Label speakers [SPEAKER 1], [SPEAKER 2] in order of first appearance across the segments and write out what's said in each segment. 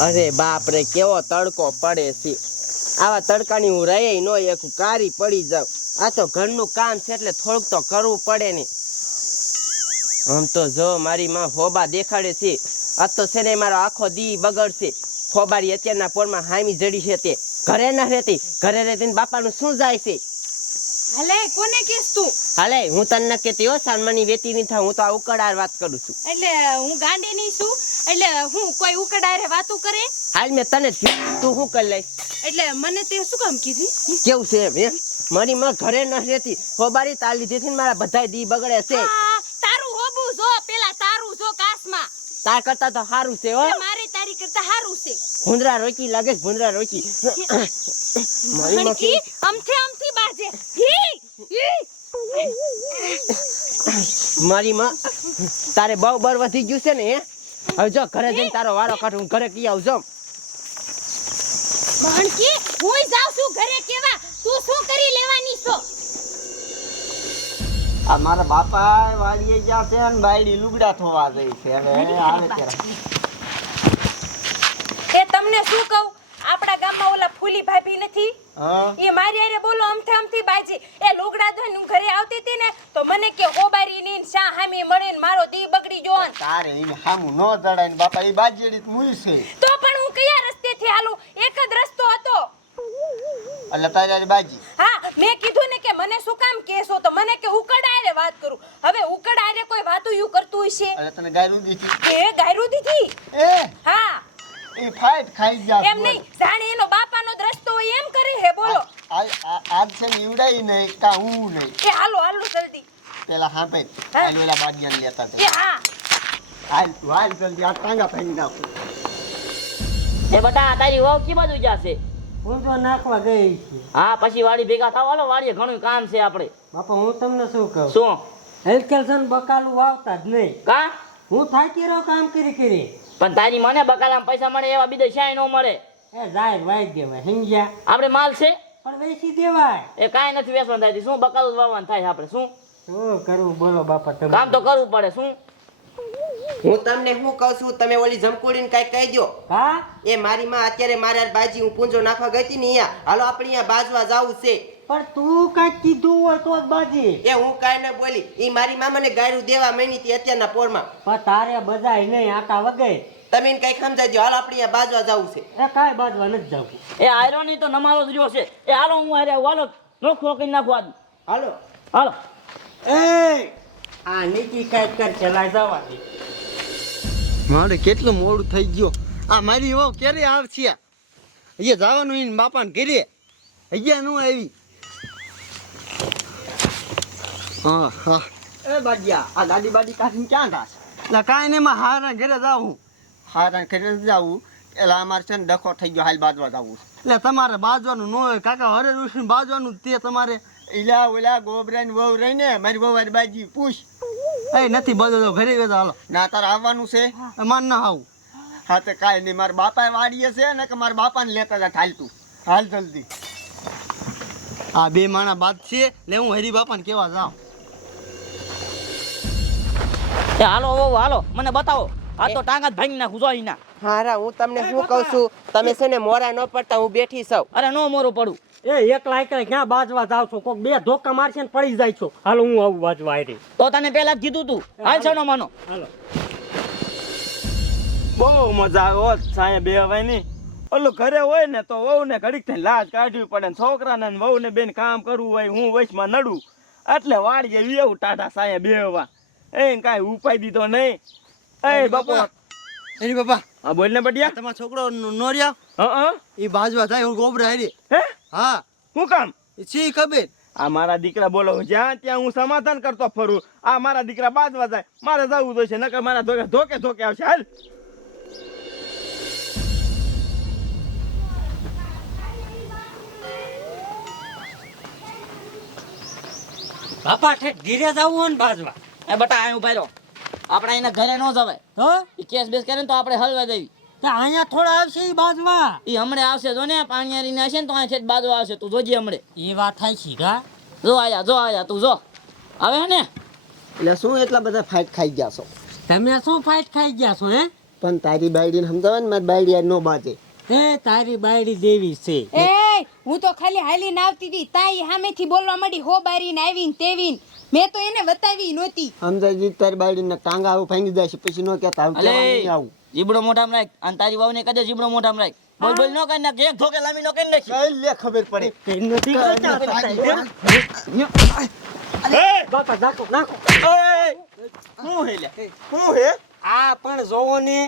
[SPEAKER 1] અરે બાપ રે કેવો તડકો પડે છે. આવા તડકાની હું રહી ન એક કારી પડી જાઉં. આ તો ઘરનું કામ છે એટલે થોડુંક તો કરવું પડે ને. આમ તો જો મારી માં હોબા દેખાડે છે. આ તો છે ને મારો આખો દી બગડશે. ફોબારી અત્યારના પોરમાં હામી જડી છે તે. ઘરે ન રહેતી, ઘરે રહેતી બાપાનું શું જાય છે?
[SPEAKER 2] હલે કોને કેસ તું?
[SPEAKER 1] હલે હું તને કેતી હો સાનમાની વેતી ની થા હું તો આ ઉકડાર વાત કરું છું.
[SPEAKER 2] એટલે હું ગાંડી ની છું એટલે હું કોઈ ઉકડારે વાતો કરે?
[SPEAKER 1] હાલ મે તને તું હું કરી લઈશ?
[SPEAKER 2] એટલે મને તે શું કામ કીધી?
[SPEAKER 1] કેવું છે એમ મારી માં ઘરે ન રહેતી હોબારી તાર લીધી છે મારા બધાય દી બગડે છે.
[SPEAKER 2] તારું હોબું જો પેલા તારું જો કાસમાં.
[SPEAKER 1] તાર કરતા તો સારું છે હો.
[SPEAKER 2] મારી તારી કરતા હારું છે.
[SPEAKER 1] ભૂંદરા રોકી લાગે ભૂંદરા રોકી. મારી માખી
[SPEAKER 2] આમથી અમથી બાજે. હી હી
[SPEAKER 1] મારી માં તારે બહુ બર વધી ગયું છે ને હે? હવે જો ઘરે જઈને તારો વારો કાઢ હું ઘરે કી આવજો. જો
[SPEAKER 2] હું જાઉં છું ઘરે કેવા? તું શું કરી લેવાની છો?
[SPEAKER 3] આ મારા બાપા વાડીએ ગયા છે ને બાયડી લુગડા ધોવા જઈ છે. હવે આવે ત્યારે.
[SPEAKER 2] તમને શું કહું? આપણા ગામમાં ઓલા ફૂલી ભાભી નથી? એ મારી હારે બોલો અમથે અમથી બાજી એ લુગડા ધોઈને હું ઘરે આવતી હતી ને તો મને કે હોબારી ની શા હામી મળે ને મારો દી બગડી જો
[SPEAKER 3] તારે એને હામું ન જડાય ને બાપા એ બાજેડી મુઈ છે.
[SPEAKER 2] તો પણ હું કયા રસ્તેથી હાલું? એક જ રસ્તો હતો.
[SPEAKER 3] એટલે તારે બાજી.
[SPEAKER 2] હા મેં કીધું ને કે મને શું કામ કેસો તો મને કે ઉકડારે વાત કરું. હવે ઉકડારે કોઈ વાતું યુ કરતું હશે?
[SPEAKER 3] એટલે તને ગાયરું દીધી
[SPEAKER 2] કે ગાયરું દીધી
[SPEAKER 3] એ?
[SPEAKER 2] હા.
[SPEAKER 3] એ ફાઈટ ખાઈ ગયા
[SPEAKER 2] એમ નહીં જાણે એનો બાપાનો દ્રષ્ટો હોય એમ કરે હે બોલો.
[SPEAKER 3] આજ આજ છે ને નહીં કા હું નહીં
[SPEAKER 2] એ હાલો હાલો જલ્દી.
[SPEAKER 3] પેલા
[SPEAKER 2] હા?
[SPEAKER 3] ભાઈ હાલ ઓલા બાડિયાને લેતા
[SPEAKER 2] એ હા.
[SPEAKER 3] હાલ હાલ જલ્દી આ ટાંગા ફેંકી નાખો.
[SPEAKER 4] એ બટા તારી વાવ કી બાજુ જાશે
[SPEAKER 5] હું તો નાખવા ગઈ છે.
[SPEAKER 4] હા પછી વાડી ભેગા થાવ હાલો વાડીએ ઘણું કામ છે આપણે.
[SPEAKER 5] બાપા હું તમને શું કહું?
[SPEAKER 4] શું?
[SPEAKER 5] હેલ્કેલ્સન બકાલું વાવતા જ નહીં.
[SPEAKER 4] કા?
[SPEAKER 5] હું થાકી રહ્યો કામ કરી કરી.
[SPEAKER 4] પણ તારી મને બકાલામાં પૈસા મળે એવા બીજે શાય ન મળે.
[SPEAKER 5] એ જાય વાઈ દેવાય સમજ્યા?
[SPEAKER 4] આપણે માલ છે?
[SPEAKER 5] પણ વેચી દેવાય.
[SPEAKER 4] એ કાંઈ નથી વેચવાનું થાય શું બકાલું વાવવાનું થાય આપણે શું?
[SPEAKER 5] શું કરવું બોલો બાપા તમે?
[SPEAKER 4] કામ તો કરવું પડે શું?
[SPEAKER 1] હું તમને શું કહું છું તમે ઓલી જમકુડીને કઈ કહી દો
[SPEAKER 5] હા?
[SPEAKER 1] એ મારી માં અત્યારે મારા બાજી હું પૂંજો નાખવા ગઈ હતી ને અહીંયા. હાલો આપણે અહીંયા બાજવા જવું છે.
[SPEAKER 5] પણ તું કઈ કીધું હોય તો જ બાજી.
[SPEAKER 1] એ હું કાંઈ ને બોલી. એ મારી મામાને મને ગાયરું દેવા મહિની હતી અત્યારના પોરમાં.
[SPEAKER 5] પણ તારે બજાય નહીં આટા વગર.
[SPEAKER 1] તમે એને કઈ સમજાજો હાલ આપણે અહીંયા બાજવા જવું છે.
[SPEAKER 5] એ કાંઈ બાજવા નથી જવું.
[SPEAKER 4] એ આયરો નહીં તો નમારો જ રહ્યો છે. એ હાલો હું આરે. હાલો નોખો કરી નાખું આજ.
[SPEAKER 1] હાલો.
[SPEAKER 4] હાલો.
[SPEAKER 5] એ આ નીકી કાંઈક કર ચલાય જવા
[SPEAKER 3] મારે કેટલું મોડું થઈ ગયું. આ મારી હો ક્યારે આવશે? અહીંયા જવાનું એને બાપાને ઘરે. અહીંયા નું આવી. હા હા એ બાજિયા આ ગાડી બાડી કાઢીને ક્યાં જાશ? એટલે કાંઈ નહીં માં હારા ઘરે જાઉં. હારા ઘરે જાવું? એટલે અમારે છે ને ડખો થઈ ગયો હાલ બાજવા જવું એટલે તમારે બાજવાનું ન હોય કાકા હરે ઋષિ બાજવાનું તે તમારે. ઈલા ઓલા ગોબરાની વહુ રહીને મારી વહુ વારી બાજી પૂછ. એ નથી બધો ઘરે ગયો હાલો. ના તારે આવવાનું છે. માન ના આવું. હા તો કાંઈ નહીં મારા બાપા વાડીએ છે ને કે મારા બાપાને લેતા જા હાલ તું હાલ જલ્દી. આ બે માણા બાદ છે લે હું હરી બાપાને કેવા જાઉં.
[SPEAKER 4] એ હાલો વહુ હાલો મને બતાવો. આ તો ટાંગા જ ભાંગી નાખું જો અહીંના.
[SPEAKER 1] હારા હું તમને શું કહું છું? તમે છે ને મોરા ન પડતા હું બેઠી સૌ
[SPEAKER 4] અરે નો મોરું પડું.
[SPEAKER 5] એ એકલા એકલા ક્યાં બાજવા જાવ છો? કોક બે ધોકા મારશે ને પડી જાય છો. હાલો હું આવું બાજવા આવી
[SPEAKER 4] તો તને પેલા જ કીધું તું. હાલ. છનો માનો.
[SPEAKER 5] હાલો.
[SPEAKER 6] બહુ મજા આવે હોત સાંયે બે હવે ની ઓલું ઘરે હોય ને તો વહુ ને ઘડીક થઈને લાજ કાઢવી પડે ને છોકરાને ને વહુ ને બેન કામ કરવું હોય હું વચમાં નડું. એટલે વાળીએ એવું ટાટા બે બેહવા એ કાંઈ ઉપાય દીધો નહીં. એ બાપા.
[SPEAKER 3] હરી બાપા.
[SPEAKER 6] હા બોલ ને બડિયા
[SPEAKER 3] તમારો છોકરો નો રહ્યા?
[SPEAKER 6] હા હા.
[SPEAKER 3] એ બાજવા થાય હું ગોબરા હરી.
[SPEAKER 6] હે?
[SPEAKER 3] હા.
[SPEAKER 6] શું કામ?
[SPEAKER 3] શી ખબર.
[SPEAKER 6] આ મારા દીકરા બોલો જ્યાં ત્યાં હું સમાધાન કરતો ફરું. આ મારા દીકરા બાજવા જાય. મારે જવું તો છે નકર મારા ધોકે ધોકે ધોકે આવશે. હાલ.
[SPEAKER 5] બાપા ઠેક ઘીરે જવું હોય ને બાજવા.
[SPEAKER 4] એ બટા અહીં ઊભા રહો. આપણે એના ઘરે ન જવાય.
[SPEAKER 5] તો
[SPEAKER 4] એ કેસ બેસ કરે તો આપણે હલવા દેવી.
[SPEAKER 5] તે અહીંયા થોડા આવશે ઈ બાજુમાં.
[SPEAKER 4] એ હમણે આવશે જો ને પાણીયારીને હશે ને તો અહીંથી જ બાજુ આવશે. તું જોજે હમણે.
[SPEAKER 5] એ વાત થાય છે કા?
[SPEAKER 4] જો આયા જો આયા તું જો. આવે હે ને?
[SPEAKER 3] એટલે શું એટલા બધા ફાઇટ ખાઈ ગયા છો?
[SPEAKER 5] તમે શું ફાઇટ ખાઈ ગયા છો હે?
[SPEAKER 3] પણ તારી બાયડીને સમજાવે ને મારી બાયડી આ નો બાજે.
[SPEAKER 5] એ તારી બાયડી દેવી છે.
[SPEAKER 2] એ હું તો ખાલી હાલીને આવતી હતી. તાઈ સામેથી બોલવા માંડી હો બારીને આવીને તેવીને. મેં તો એને બતાવી નહોતી.
[SPEAKER 3] સમજાજી તારી બાયડીને ટાંગા આવું ફાંગી જાય પછી નો કહેતા આવું નહીં આવું.
[SPEAKER 4] જીબડો મોઢામાં રાખ. અને તારી વાવને કદે જીબડો મોઢામાં રાખ. બોલ બોલ નો કરી નાખ એક ધોકે લામી નો કરી નાખ
[SPEAKER 3] કઈ લે ખબર પડે.
[SPEAKER 5] કઈ નથી કરતા. બાપા નાખો નાખો.
[SPEAKER 6] હું હે હું હે?
[SPEAKER 5] આ પણ જોવો ને.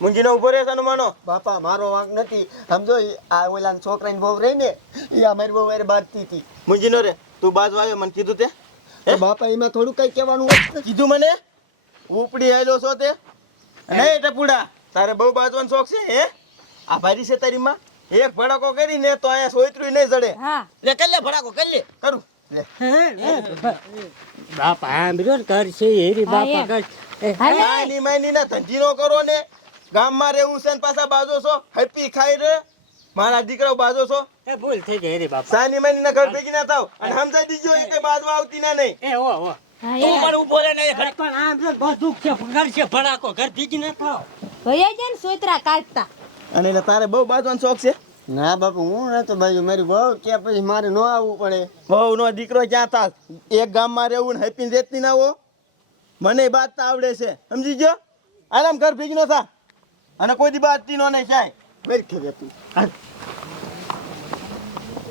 [SPEAKER 6] મુંજીનો ઊભો રહેશે માનો
[SPEAKER 3] બાપા મારો વાંક નથી. સમજો આ ઓલા છોકરાની બહુ રહી ને એ અમારી બહુ વારે બાંધતી હતી.
[SPEAKER 6] મુંજીનો રે તું બાજુ આવ્યો મને કીધું તે?
[SPEAKER 3] બાપા એમાં થોડું કઈ કહેવાનું
[SPEAKER 6] કીધું મને? ઉપડી આવેલો છો તે? નહીં ટપુડા તારે બહુ બાજવાનો શોખ છે હે? આ ભારી છે તારી માં. એક ભડાકો કરીને તો અહીંયા સોયત્રુય નહીં જડે.
[SPEAKER 2] હા.
[SPEAKER 4] લે કર લે ભડાકો કર લે.
[SPEAKER 6] કરું. લે.
[SPEAKER 5] બાપા ને કરશે એરી બાપા
[SPEAKER 2] એમ.
[SPEAKER 5] કરશે માની
[SPEAKER 2] હાલે
[SPEAKER 6] ના ધંધી નો કરો ને. ગામમાં રહેવું છે ને પાછા બાજો છો? હેપી ખાઈ રે. મારા દીકરો બાજો છો.
[SPEAKER 5] એ ભૂલ થઈ ગઈ રે બાપા.
[SPEAKER 6] સાની માની ના ઘર ભેગી ના થાવ. અને સમજાઈ દીજો એ કઈ બાજવા આવતી ના નહીં.
[SPEAKER 5] એ ઓ ઓ
[SPEAKER 4] તું પણ ઊભો રે ને ઘર.
[SPEAKER 5] પણ આમ તો બહુ દુખ છે કરશે ભડાકો ઘર ભેગી ના થાવ.
[SPEAKER 2] ભૈયા છે ને સોયત્રા કાઢતા.
[SPEAKER 6] અને એટલે તારે બહુ બાજવાનો શોખ છે?
[SPEAKER 3] ના બાપુ હું નતો બાજુ. મારી બહુ કે પછી મારે ન આવવું પડે.
[SPEAKER 6] બહુ નો દીકરો ક્યાં થાસ એક ગામમાં રહેવું ને હેપી રેતી ના હો. મને બાજતા આવડે છે. સમજી ગયો? આરામ ઘર ભેગી નો થા. અને કોઈ દી બાજતી નો નહીં સાહેબ.
[SPEAKER 3] વેર ખબર તું
[SPEAKER 5] આ